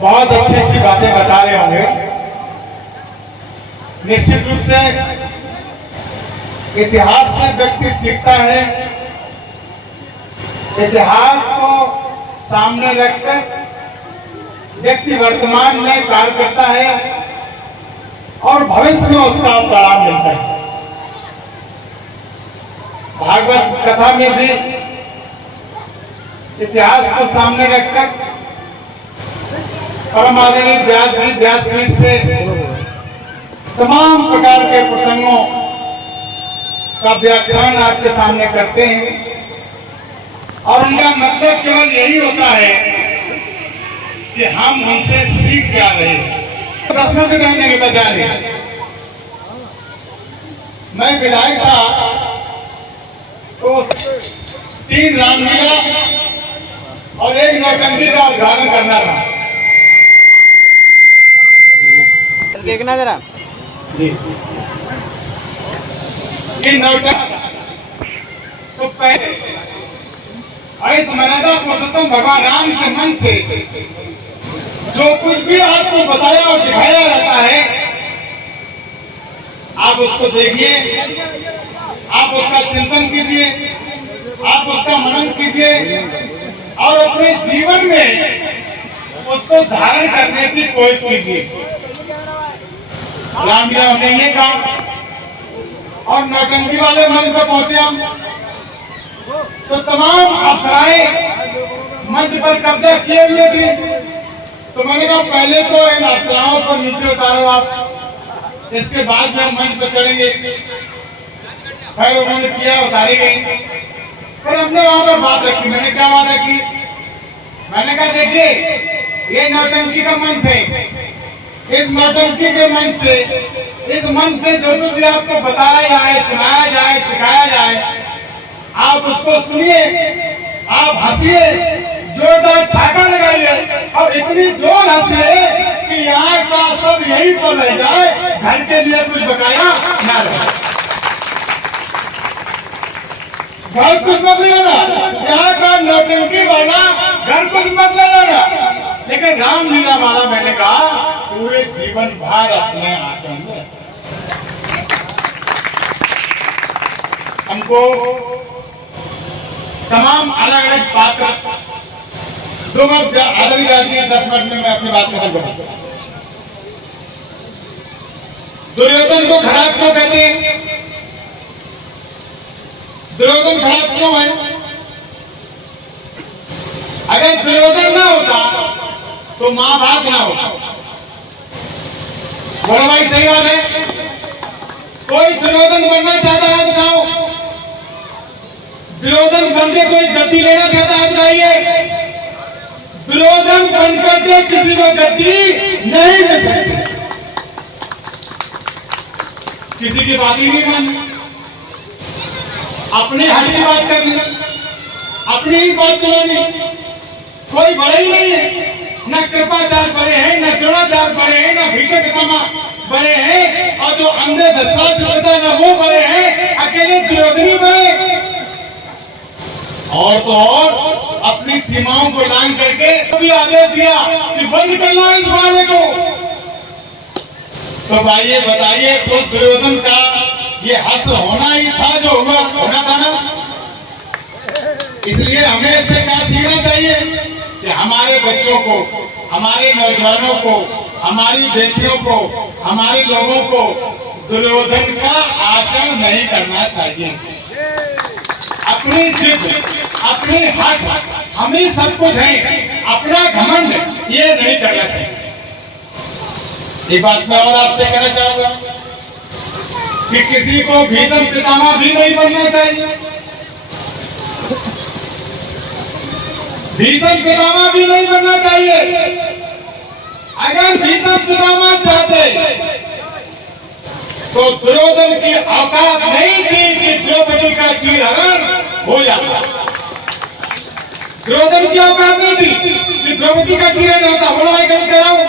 बहुत अच्छी अच्छी बातें बता रहे होंगे। निश्चित रूप से इतिहास से व्यक्ति सीखता है, इतिहास को सामने रखकर व्यक्ति वर्तमान में कार्य करता है और भविष्य में उसका परिणाम मिलता है। भागवत कथा में भी इतिहास को सामने रखकर परम आदरणीय व्यास जी व्यासपीठ से तमाम प्रकार के प्रसंगों का व्याख्यान आपके सामने करते हैं और उनका मतलब केवल यही होता है कि हम उनसे सीख क्या रहे हैं। प्रश्नों के कहने के बजाय मैं विधायक था तो 3 रामलीला और 1 नौटंकी का उद्घाटन करना था। देखना जरा ये नौटंकी तो पहले मर्यादा पुरुषोत्तम भगवान राम के मन से जो कुछ भी आपको बताया और दिखाया जाता है आप उसको देखिए, आप उसका चिंतन कीजिए, आप उसका मनन कीजिए और अपने जीवन में उसको धारण करने की कोशिश कीजिए। रामलीला हमने ये कहा और नौटंकी वाले मंच पर पहुंचे हम तो तमाम अप्सराएं मंच पर कब्जा किए हुए थे। तो मैंने कहा पहले तो इन अप्सराओं को नीचे उतारो आप, इसके बाद में हम मंच पर चढ़ेंगे। खैर उन्होंने किया, उतारी गई। फिर हमने वहां पर बात रखी। मैंने क्या बात रखी? मैंने कहा देखिए ये नौटंकी का मंच है, इस नौटंकी के मंच से, इस मंच से जो कुछ भी आपको बताया जाए, सुनाया जाए, सिखाया जाए आप उसको सुनिए, आप हंसिए, जोरदार ठाका लगाइए और इतनी जोर हंसिए कि यहाँ का सब यही पर रह जाए, घर के लिए कुछ बकाया ना रहे। घर कुछ मत ले लेना, यहाँ का नौटंकी वाला घर कुछ मत ले लेना, लेकिन रामलीला वाला मैंने कहा पूरे जीवन भर अपने आचरण में हमको तमाम अलग अलग पात्र 2 मिनट आदरणीय जी 10 मिनट में मैं अपनी बात खत्म करूंगा। दुर्योधन को खराब क्यों कहते हैं? दुर्योधन खराब क्यों है? अगर दुर्योधन ना होता तो महाभारत ना होता। बोलो भाई सही बात है। कोई दुर्योधन बनना चाहता है तो दिखाओ, दुर्योधन बनके कोई गद्दी लेना चाहता है दिखाइए। दुर्योधन बनकर के किसी को गद्दी नहीं ले सकते, किसी की बात ही नहीं माननी, अपनी हट की बात करनी, अपनी ही बात चलानी। कोई बड़े ही नहीं है, न कृपाचार्य बड़े हैं, न द्रोणाचार्य बड़े हैं, न भीष्म पितामह बड़े हैं और जो अंधे धृतराष्ट्र न वो बड़े हैं, अकेले दुर्योधन बड़े। और तो और अपनी सीमाओं को लांघ करके कभी आदेश दिया कि बंद करना इस मामले को। तो भाई बताइए उस दुर्योधन का ये हस्त्र होना ही था जो हुआ होना था ना। इसलिए हमें इससे क्या सीखना चाहिए कि हमारे बच्चों को, हमारे नौजवानों को, हमारी बेटियों को, हमारे लोगों को दुर्योधन का आचरण नहीं करना चाहिए। अपनी जिद, अपनी हट, हम ही सब कुछ हैं, अपना घमंड ये नहीं करना चाहिए। एक बात मैं और आपसे कहना चाहूंगा कि किसी को भीष्म पितामह भी नहीं बनना चाहिए। भीष्म पितामह भी नहीं बनना चाहिए। अगर भीष्म पितामह चाहते तो दुर्योधन की औकात नहीं थी कि द्रौपदी का चीरहरण हो जाता। दुर्योधन की औकात नहीं थी कि द्रौपदी का चीरहरण होता। बोलो भाई गलत कह रहा हूं?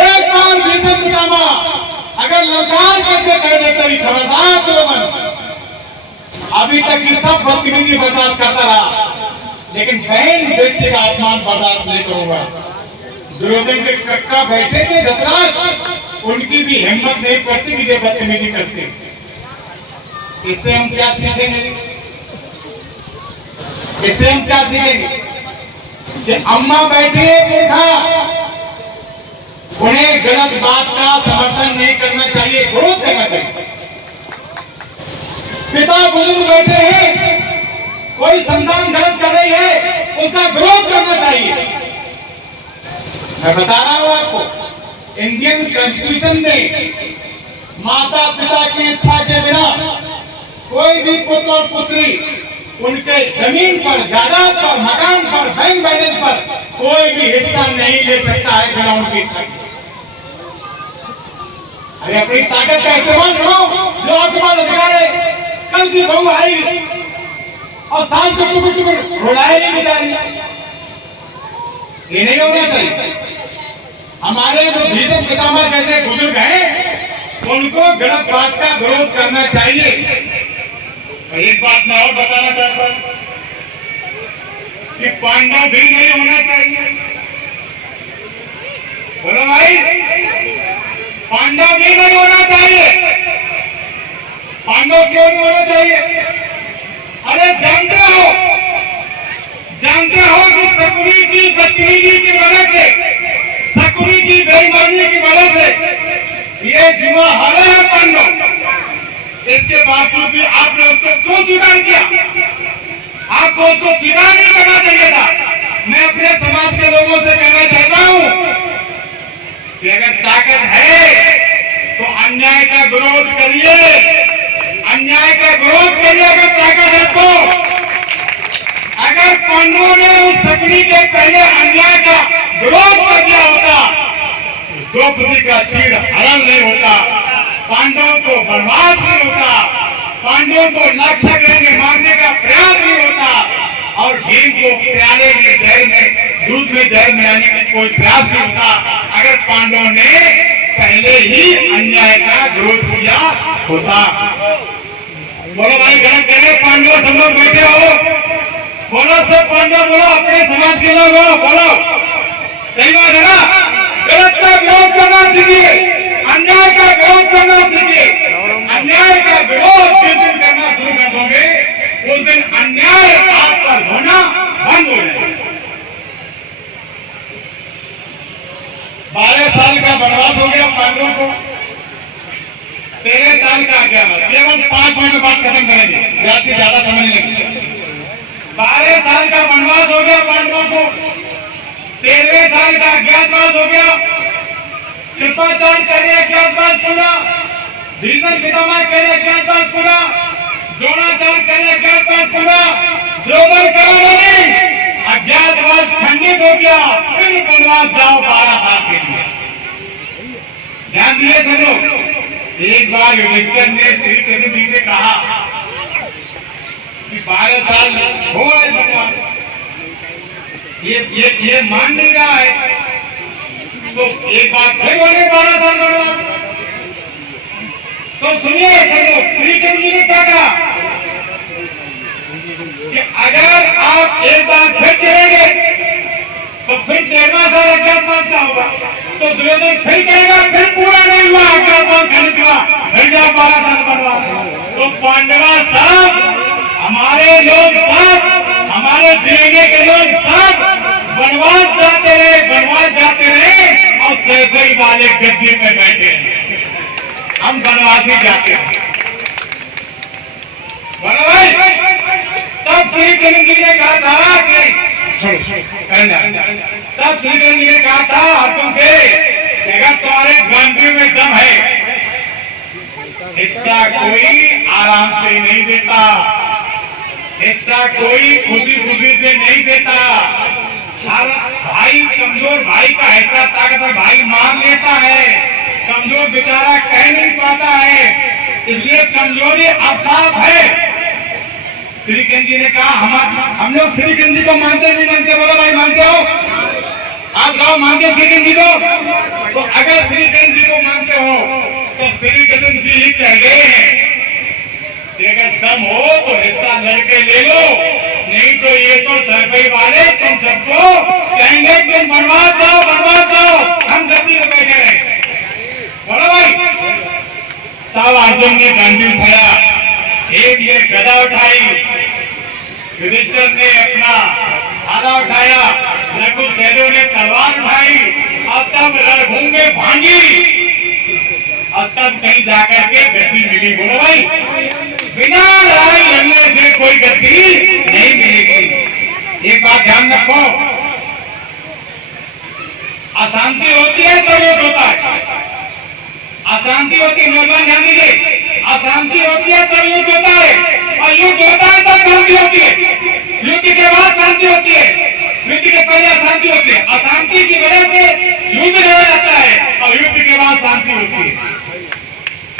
एक बार भीष्म पितामह अगर ललकार करके कह देते ही खबरदार दुर्योधन, अभी तक ये सब बदतमीजी बर्दाश्त करता रहा, लेकिन बहन बेटी का अपमान बर्दाश्त नहीं करूंगा। दुर्योधन के कक्का बैठे थे धतराज, उनकी भी हिम्मत नहीं पड़ती कि ये बदतमीजी करते। इससे हम क्या सीखेंगे? इससे हम क्या सीखेंगे? कि अम्मा बैठी है देखा, उन्हें गलत बात का समर्थन नहीं करना चाहिए, विरोध करना चाहिए। पिता बुजुर्ग बैठे हैं, कोई संतान गलत कर रही है, उसका विरोध करना चाहिए। मैं बता रहा हूं आपको, इंडियन कॉन्स्टिट्यूशन में माता पिता की इच्छा के बिना कोई भी पुत्र और पुत्री उनके जमीन पर, जायदाद पर, मकान पर, बैंक बैलेंस पर कोई भी हिस्सा नहीं ले सकता है बिना उनकी इच्छा के। अरे अपनी ताकत का इस्तेमाल करो, जो आपके पास अधिकार है। कल की बहू आई और सांस को टुकड़ टुकड़ रुलाए नहीं बेचारी, ये नहीं होना चाहिए। हमारे जो भीष्म पितामह जैसे बुजुर्ग हैं, उनको गलत बात का विरोध करना चाहिए। एक बात मैं और बताना चाहता हूं कि पांडव भी नहीं होना चाहिए। बोलो भाई, पांडव भी नहीं होना चाहिए। पांडव क्यों नहीं होना चाहिए? अरे जानते हो कि शकुनी की बदतमीजी की वजह से, शकुनी की बेईमानी की वजह से ये जुआ हारा है पांडव। इसके बावजूद भी आपने उसको क्यों स्वीकार किया? आपको उसको स्वीकार नहीं करना चाहिए था। मैं अपने समाज के लोगों से कहना चाहता हूं कि अगर ताकत है तो अन्याय का विरोध करिए, अन्याय का विरोध करिए। अगर ताकत है तो अगर पांडवों ने उस शकुनी के पहले अन्याय का विरोध कर दिया होता, द्रौपदी का चीर हरण नहीं होता, पांडवों को बर्बाद नहीं होता, पांडवों को लाक्षागृह में मारने का प्रयास नहीं होता, और भीम को प्याले में जहर में, दूध में जहर मिलाने का कोई प्रयास नहीं होता, अगर पांडवों ने पहले ही अन्याय का विरोध किया होता। बोलो भाई, गलत कह रहे पांडव सब लोग बैठे हो, बोलो सब पांडव, बोलो अपने समाज के लोग हो, बोलो सही बात है ना? गलत का विरोध करना सीखिए, अन्याय का विरोध करना सीखिए। अन्याय का विरोध जिस दिन करना शुरू कर दोगे, उस दिन अन्याय आप पर होना बंद हो जाएगा। 12 साल का वनवास हो गया पांडवों को, 13 साल का अज्ञातवास। केवल 5 मिनट बात खत्म करेंगे, ज्यादा समय नहीं। 12 साल का वनवास हो गया पांडवों को, 13वें साल का अज्ञातवास हो गया। कृपाचार्य करे अज्ञातवास पूरा, भीष्म पितामह करे अज्ञातवास पूरा, द्रोणाचार्य करे अज्ञातवास पूरा, द्रोण करे अज्ञातवास खंडित हो गया। फिर वनवास जाओ 12 साल के लिए। ध्यान दिए सब लोग। एक बार युधिष्ठिर ने श्री कृष्ण जी से कहा कि 12 साल हो गए वनवास, ये मान नहीं रहा है, तो एक बार फिर बोले 12 साल वनवास। तो सुनिए सब लोग, श्री कृष्ण जी ने क्या कहा कि अगर आप एक बार फिर चलेंगे तो फिर 13वां साल अज्ञातवास का होगा। तो दुर्योधन फिर कहेगा फिर पूरा नहीं हुआ अज्ञातवास, खंडित हुआ, फिर जाओ 12 साल वनवास। तो पांडवा साहब, हमारे लोग सब, हमारे डीएनए के लोग सब वनवास जाते रहे, वनवास जाते रहे, और सैकड़ी वाले गद्दी पे बैठे हैं। हम वनवास ही जाते हैं। तब श्री कृष्ण जी ने कहा था कि तब श्री कृष्ण जी ने कहा था अर्जुन से, अगर तुम्हारे गांधी में दम है, हिस्सा कोई आराम से नहीं देता, हिस्सा कोई खुशी खुशी से नहीं देता। हर भाई कमजोर भाई का हिस्सा ताकतवर भाई मार लेता है, कमजोर बेचारा कह नहीं पाता है, इसलिए कमजोरी अब साफ है। श्री कृष्ण जी ने कहा हम लोग श्री कृष्ण जी को मानते नहीं मानते? बोलो भाई, मानते हो? आप गाँव मानते श्री कृष्ण जी को? तो अगर श्री कृष्ण जी को मानते हो तो श्री कृष्ण जी ही कह गए हैं कि अगर दम हो तो हिस्सा लड़के ले लो, नहीं तो ये तो सरपई वाले तुम सबको कहेंगे तुम बनवास जाओ, बनवास अर्जुन ने गांधी उठाया, एक ने गदा उठाई, युधिष्ठिर ने अपना भाला उठाया, लघुसेनों ने तलवार उठाई, और तब रणभूमि में भांगी, और तब कहीं जाकर के गति मिली। बोलो भाई, बिना लड़ाई लड़ने से कोई गति नहीं मिलेगी। एक बात ध्यान रखो, अशांति होती है तो युद्ध होता है, अशांति होती है, नौजवान ध्यान दीजिए, अशांति होती है तो युद्ध होता है, और युद्ध होता है तो शांति होती है। युद्ध के बाद शांति होती है, युद्ध के पहले अशांति होती है। अशांति की वजह से युद्ध लड़ा जाता है, और युद्ध के बाद शांति होती है।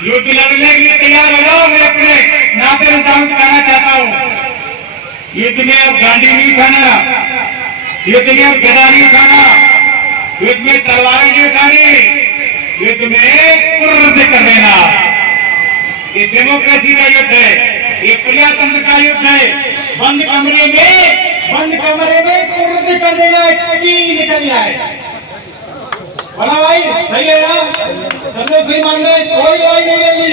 युद्ध लड़ने के लिए तैयार हो जाओ। मैं अपने नाते इंसान कहना चाहता हूँ, युद्ध में अब गांडी नहीं उठाना, युद्ध में अब गदा नहीं उठाना, युद्ध में तलवारें नहीं उठानी, युद्ध में युद्ध कर देना। ये डेमोक्रेसी का युद्ध है, ये प्रजातंत्र का युद्ध है। बंद कमरे में युद्ध कर देना, निकल जाए। बोला भाई, सही है ना? सबने सही मान रहे, कोई लड़ाई नहीं लड़ी।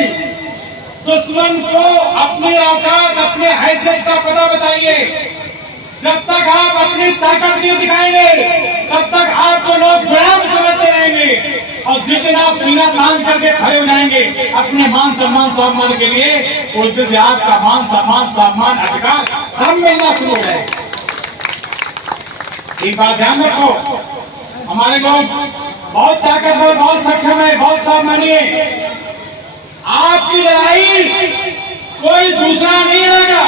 दुश्मन को अपनी औकात, अपने हैसियत का पता बताइए। जब तक आप अपनी ताकत नहीं दिखाएंगे, तब तक आपको लोग गुलाम समझते रहेंगे। और जिस दिन आप सीना तान करके खड़े हो जाएंगे अपने मान सम्मान के लिए, उस दिन से आपका मान सम्मान अधिकार सब मिलना शुरू हो जाएगा। एक बात ध्यान रखो, हमारे लोग बहुत ताकतवर, बहुत सक्षम है, बहुत सामान्य। आपकी लड़ाई कोई दूसरा नहीं लड़ेगा।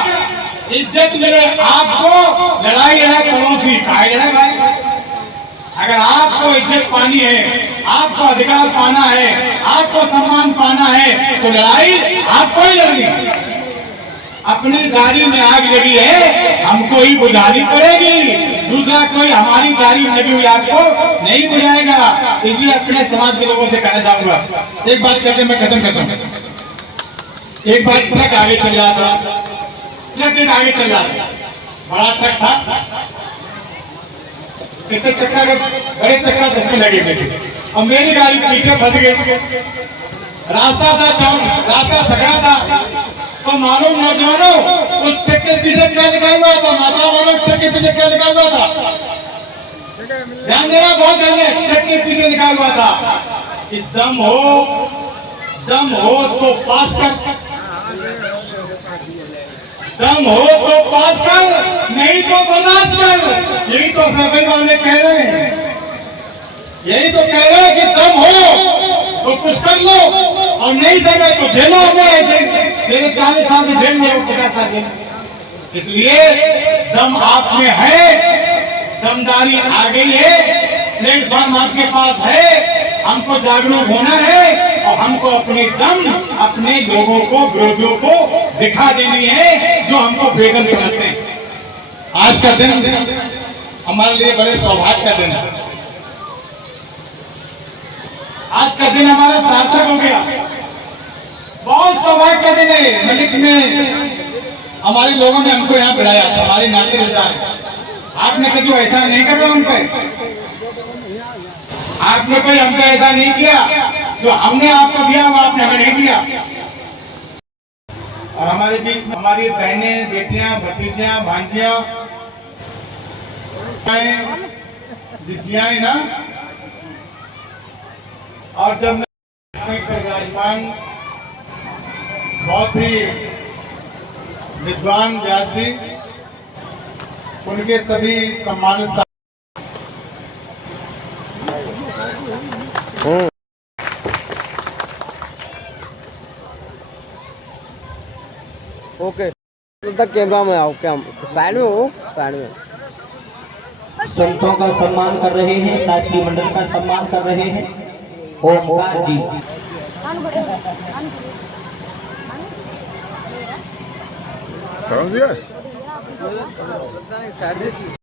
इज्जत मिले आपको, लड़ाई है पड़ोसी का है भाई। अगर आपको इज्जत पानी है, आपको अधिकार पाना है, आपको सम्मान पाना है, तो लड़ाई आपको ही लड़नी। अपनी दाढ़ी में आग लगी है, हमको ही बुझानी पड़ेगी, दूसरा कोई हमारी दाढ़ी में लगी हुई आपको नहीं बुझाएगा। इसलिए अपने समाज के लोगों से कहना चाहूंगा, एक बात करके मैं खत्म करता हूँ। एक बार ट्रक आगे चल रहा था, ट्रक एक आगे चल रहा था, बड़ा ट्रक था, कितने चक्का का, बड़े चक्का 10 में लगे थे, और मेरी गाड़ी पीछे फंस गई। रास्ता सकरा था, तो मालूम नौजवानों उस ट्रक के पीछे क्या लिखा हुआ था? माता वालों, ट्रक के पीछे क्या लिखा हुआ था? ध्यान देना, बहुत ध्यान है। ट्रक के पीछे लिखा हुआ था कि दम हो तो पास कर, दम हो तो पास कर, नहीं तो बर्दाश्त कर। यही तो सभी वाले कह रहे हैं, यही तो कह रहे हैं कि दम हो तो कुछ कर लो, और नहीं देगा तो जेलों में। ऐसे मेरे 40 साल की जेल में, 50 साल जेल। इसलिए दम आप में है, दमदारी आ गई है, प्लेटफॉर्म आपके पास है। हमको जागरूक होना है, और हमको अपनी दम अपने लोगों को, विरोधियों को दिखा देनी है, जो हमको बेदम समझते हैं। आज का दिन हमारे लिए बड़े सौभाग्य का दिन है। आज का दिन हमारा सार्थक हो गया, बहुत सौभाग्य का दिन है। मलिक में हमारे लोगों ने हमको यहाँ बुलाया, हमारे नाते रिश्तेदार। आपने कभी ऐसा नहीं करा हम पे, आपने कोई हमको ऐसा नहीं किया, जो हमने आपको दिया वो आपने हमें नहीं दिया। और हमारे बीच हमारी बहनें, बेटियां, भतीजियां, भांजियां, जिजियां ना, और जब राजमान बहुत ही विद्वान व्यासी, उनके सभी सम्मानित ओके, तक कैमरा में आओ, क्या साइड में हो, साइड में। संतों का सम्मान कर रहे हैं, शासकीय मंडल का सम्मान कर रहे हैं ओमकार जी। दिया